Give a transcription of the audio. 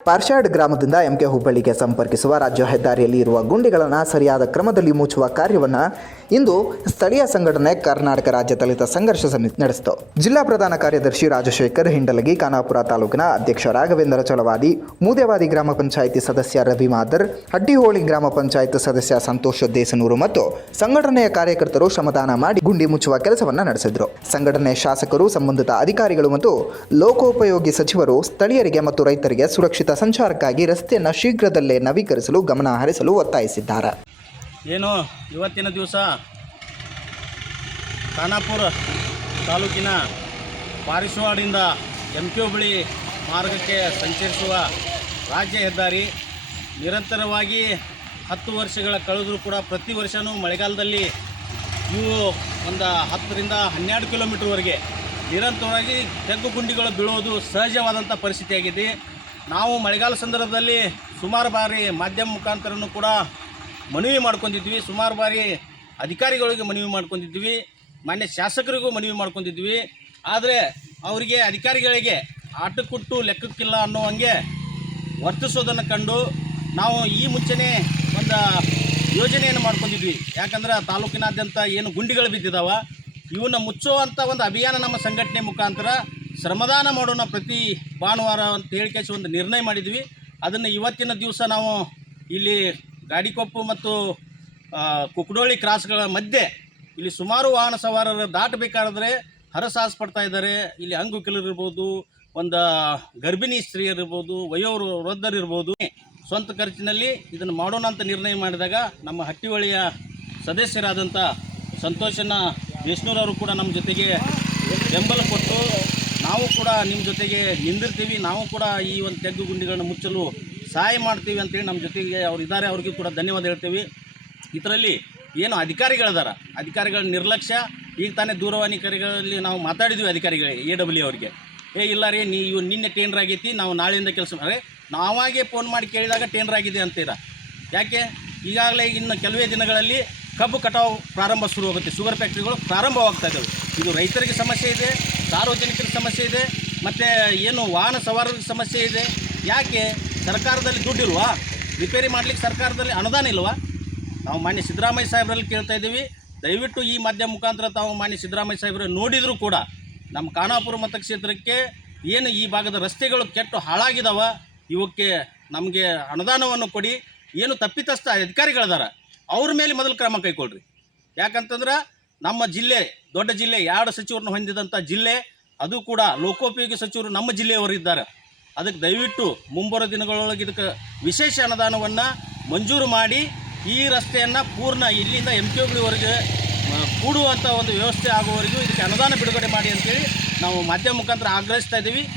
ಪಾರ್ಶಾಡ್ ಗ್ರಾಮದಿಂದ ಎಂಕೆ ಹುಬ್ಬಳ್ಳಿಗೆ ಸಂಪರ್ಕಿಸುವ ರಾಜ್ಯ ಹೆದ್ದಾರಿಯಲ್ಲಿ ಇರುವ ಗುಂಡಿಗಳನ್ನು ಸರಿಯಾದ ಕ್ರಮದಲ್ಲಿ ಮುಚ್ಚುವ ಕಾರ್ಯವನ್ನು ಇಂದು ಸ್ಥಳೀಯ ಸಂಘಟನೆ ಕರ್ನಾಟಕ ರಾಜ್ಯ ದಲಿತ ಸಂಘರ್ಷ ಸಮಿತಿ ನಡೆಸಿತು. ಜಿಲ್ಲಾ ಪ್ರಧಾನ ಕಾರ್ಯದರ್ಶಿ ರಾಜಶೇಖರ್ ಹಿಂಡಲಗಿ, ಖಾನಾಪುರ ತಾಲೂಕಿನ ಅಧ್ಯಕ್ಷ ರಾಘವೇಂದ್ರ ಚಲವಾದಿ, ಮೂದೇವಾದಿ ಗ್ರಾಮ ಪಂಚಾಯಿತಿ ಸದಸ್ಯ ರವಿ ಮಾದರ್ ಹಡ್ಡಿಹೋಳಿ ಗ್ರಾಮ ಪಂಚಾಯತ್ ಸದಸ್ಯ ಸಂತೋಷ್ ದೇಸನೂರು ಮತ್ತು ಸಂಘಟನೆಯ ಕಾರ್ಯಕರ್ತರು ಶ್ರಮದಾನ ಮಾಡಿ ಗುಂಡಿ ಮುಚ್ಚುವ ಕೆಲಸವನ್ನು ನಡೆಸಿದರು. ಸಂಘಟನೆಯ ಶಾಸಕರು, ಸಂಬಂಧಿತ ಅಧಿಕಾರಿಗಳು ಮತ್ತು ಲೋಕೋಪಯೋಗಿ ಸಚಿವರು ಸ್ಥಳೀಯರಿಗೆ ಮತ್ತು ರೈತರಿಗೆ ಸುರಕ್ಷಿತ ಸಂಚಾರಕ್ಕಾಗಿ ರಸ್ತೆಯನ್ನು ಶೀಘ್ರದಲ್ಲೇ ನವೀಕರಿಸಲು ಗಮನ ಹರಿಸಲು ಒತ್ತಾಯಿಸಿದ್ದಾರೆ. ಏನು ಇವತ್ತಿನ ದಿವಸ? ಖಾನಾಪುರ ತಾಲೂಕಿನ ಪಾರಿಶವಾಡಿಂದ ಎಂ ಪಿ ಹುಬ್ಬಳ್ಳಿ ಮಾರ್ಗಕ್ಕೆ ಸಂಚರಿಸುವ ರಾಜ್ಯ ಹೆದ್ದಾರಿ ನಿರಂತರವಾಗಿ ಹತ್ತು ವರ್ಷಗಳ ಕಳೆದರೂ ಕೂಡ ಪ್ರತಿ ವರ್ಷವೂ ಮಳೆಗಾಲದಲ್ಲಿ ಇವು ಒಂದು ಹತ್ತರಿಂದ ಹನ್ನೆರಡು ಕಿಲೋಮೀಟ್ರ್ವರೆಗೆ ನಿರಂತರವಾಗಿ ತೆಗ್ಗು ಗುಂಡಿಗಳು ಬೀಳೋದು ಸಹಜವಾದಂಥ ಪರಿಸ್ಥಿತಿಯಾಗಿದೆ. ನಾವು ಮಳೆಗಾಲ ಸಂದರ್ಭದಲ್ಲಿ ಸುಮಾರು ಬಾರಿ ಮಾಧ್ಯಮ ಮುಖಾಂತರನೂ ಕೂಡ ಮನವಿ ಮಾಡ್ಕೊಂಡಿದ್ವಿ. ಸುಮಾರು ಬಾರಿ ಅಧಿಕಾರಿಗಳಿಗೆ ಮನವಿ ಮಾಡ್ಕೊಂಡಿದ್ವಿ. ಮಾನ್ಯ ಶಾಸಕರಿಗೂ ಮನವಿ ಮಾಡ್ಕೊಂಡಿದ್ವಿ. ಆದರೆ ಅವರಿಗೆ ಅಧಿಕಾರಿಗಳಿಗೆ ಆಟಕ್ಕುಟ್ಟು ಲೆಕ್ಕಕ್ಕಿಲ್ಲ ಅನ್ನೋ ಹಂಗೆ ವರ್ತಿಸೋದನ್ನು ಕಂಡು ನಾವು ಈ ಮುಂಚೆನೇ ಒಂದು ಯೋಜನೆಯನ್ನು ಮಾಡ್ಕೊಂಡಿದ್ವಿ. ಯಾಕಂದ್ರೆ ತಾಲೂಕಿನಾದ್ಯಂತ ಏನು ಗುಂಡಿಗಳು ಬಿದ್ದಿದಾವ. ಇವನ್ನ ಮುಚ್ಚುವಂಥ ಒಂದು ಅಭಿಯಾನ ನಮ್ಮ ಸಂಘಟನೆ ಮುಖಾಂತರ ಶ್ರಮದಾನ ಮಾಡೋಣ ಪ್ರತಿ ಭಾನುವಾರ ಅಂತ ಹೇಳಿಕೆಸಿ ಒಂದು ನಿರ್ಣಯ ಮಾಡಿದ್ವಿ. ಅದನ್ನು ಇವತ್ತಿನ ದಿವಸ ನಾವು ಇಲ್ಲಿ ಗಾಡಿಕೊಪ್ಪು ಮತ್ತು ಕುಕ್ಡೋಳಿ ಕ್ರಾಸ್ಗಳ ಮಧ್ಯೆ ಇಲ್ಲಿ ಸುಮಾರು ವಾಹನ ಸವಾರರು ದಾಟಬೇಕಾದ್ರೆ ಹರಸಾಹಸ ಪಡ್ತಾ ಇದ್ದಾರೆ. ಇಲ್ಲಿ ಅಂಗುಕಿಲರಿರ್ಬೋದು ಒಂದು ಗರ್ಭಿಣಿ ಸ್ತ್ರೀಯರಿರ್ಬೋದು ವಯೋರು ವೃದ್ಧರಿರ್ಬೋದು ಸ್ವಂತ ಖರ್ಚಿನಲ್ಲಿ ಇದನ್ನು ಮಾಡೋಣ ಅಂತ ನಿರ್ಣಯ ಮಾಡಿದಾಗ ನಮ್ಮ ಹಟ್ಟಿಹೊಳಿಯ ಸದಸ್ಯರಾದಂಥ ಸಂತೋಷನ ವಿಷ್ಣುರವರು ಕೂಡ ನಮ್ಮ ಜೊತೆಗೆ ಬೆಂಬಲ ಕೊಟ್ಟು ನಾವು ಕೂಡ ನಿಮ್ಮ ಜೊತೆಗೆ ನಿಂದಿರ್ತೀವಿ. ನಾವು ಕೂಡ ಈ ಒಂದು ತೆಗ್ಗು ಗುಂಡಿಗಳನ್ನು ಮುಚ್ಚಲು ಸಹಾಯ ಮಾಡ್ತೀವಿ ಅಂತೇಳಿ ನಮ್ಮ ಜೊತೆಗೆ ಅವ್ರು ಇದ್ದಾರೆ, ಅವ್ರಿಗೂ ಕೂಡ ಧನ್ಯವಾದ ಹೇಳ್ತೀವಿ. ಇದರಲ್ಲಿ ಏನು ಅಧಿಕಾರಿಗಳಿದಾರ? ಅಧಿಕಾರಿಗಳ ನಿರ್ಲಕ್ಷ್ಯ, ಈಗ ತಾನೇ ದೂರವಾಣಿ ಕರೆಗಳಲ್ಲಿ ನಾವು ಮಾತಾಡಿದ್ವಿ ಅಧಿಕಾರಿಗಳಿಗೆ ಎ ಡಬ್ಲ್ಯೂ ಅವರಿಗೆ. ಏ, ಇಲ್ಲ ರೀ ನೀವು ನಿನ್ನೆ ಟೇಂಡ್ರ್ ಆಗೈತಿ, ನಾವು ನಾಳೆಯಿಂದ ಕೆಲಸ ಅರೆ, ನಾವಾಗೇ ಫೋನ್ ಮಾಡಿ ಕೇಳಿದಾಗ ಟೇಂಡ್ರ್ ಆಗಿದೆ ಅಂತೀರ? ಯಾಕೆ? ಈಗಾಗಲೇ ಇನ್ನು ಕೆಲವೇ ದಿನಗಳಲ್ಲಿ ಕಬ್ಬು ಕಟಾವು ಪ್ರಾರಂಭ ಶುರು ಹೋಗುತ್ತೆ ಶುಗರ್ ಫ್ಯಾಕ್ಟ್ರಿಗಳು ಪ್ರಾರಂಭವಾಗ್ತಾ ಇದ್ದಾವೆ ಇದು ರೈತರಿಗೆ ಸಮಸ್ಯೆ ಇದೆ ಸಾರ್ವಜನಿಕರ ಸಮಸ್ಯೆ ಇದೆ, ಮತ್ತು ಏನು ವಾಹನ ಸವಾರರಿಗೆ ಸಮಸ್ಯೆ ಇದೆ. ಯಾಕೆ? ಸರ್ಕಾರದಲ್ಲಿ ದುಡ್ಡಿಲ್ವಾ? ರಿಪೇರಿ ಮಾಡಲಿಕ್ಕೆ ಸರ್ಕಾರದಲ್ಲಿ ಅನುದಾನ ಇಲ್ವಾ? ನಾವು ಮಾನ್ಯ ಸಿದ್ದರಾಮಯ್ಯ ಸಾಹೇಬರಲ್ಲಿ ಕೇಳ್ತಾ ಇದ್ದೀವಿ. ದಯವಿಟ್ಟು ಈ ಮಧ್ಯ ಮುಖಾಂತರ ತಾವು ಮಾನ್ಯ ಸಿದ್ದರಾಮಯ್ಯ ಸಾಹೇಬರು ನೋಡಿದರೂ ಕೂಡ ನಮ್ಮ ಖಾನಾಪುರ ಮತಕ್ಷೇತ್ರಕ್ಕೆ ಏನು ಈ ಭಾಗದ ರಸ್ತೆಗಳು ಕೆಟ್ಟು ಹಾಳಾಗಿದಾವ, ಇವಕ್ಕೆ ನಮಗೆ ಅನುದಾನವನ್ನು ಕೊಡಿ, ಏನು ತಪ್ಪಿತಸ್ಥ ಅಧಿಕಾರಿಗಳಿದಾರ, ಅವ್ರ ಮೇಲೆ ಮೊದಲು ಕ್ರಮ ಕೈಗೊಳ್ರಿ ಯಾಕಂತಂದ್ರೆ ನಮ್ಮ ಜಿಲ್ಲೆ, ದೊಡ್ಡ ಜಿಲ್ಲೆ, ಎರಡು ಸಚಿವರನ್ನು ಹೊಂದಿದಂಥ ಜಿಲ್ಲೆ, ಅದು ಕೂಡ ಲೋಕೋಪಯೋಗಿ ಸಚಿವರು ನಮ್ಮ ಜಿಲ್ಲೆಯವರು ಇದ್ದಾರೆ ಅದಕ್ಕೆ ದಯವಿಟ್ಟು ಮುಂಬರುವ ದಿನಗಳೊಳಗೆ ಇದಕ್ಕೆ ವಿಶೇಷ ಅನುದಾನವನ್ನು ಮಂಜೂರು ಮಾಡಿ ಈ ರಸ್ತೆಯನ್ನು ಪೂರ್ಣ ಇಲ್ಲಿಂದ ಎಂ ಕೆ ಹುಬ್ಳಿವರೆಗೆ ಕೂಡುವಂಥ ಒಂದು ವ್ಯವಸ್ಥೆ ಆಗುವವರೆಗೂ ಇದಕ್ಕೆ ಅನುದಾನ ಬಿಡುಗಡೆ ಮಾಡಿ ಅಂತೇಳಿ ನಾವು ಮಾಧ್ಯಮ ಮುಖಾಂತರ ಆಗ್ರಹಿಸ್ತಾ ಇದ್ದೀವಿ.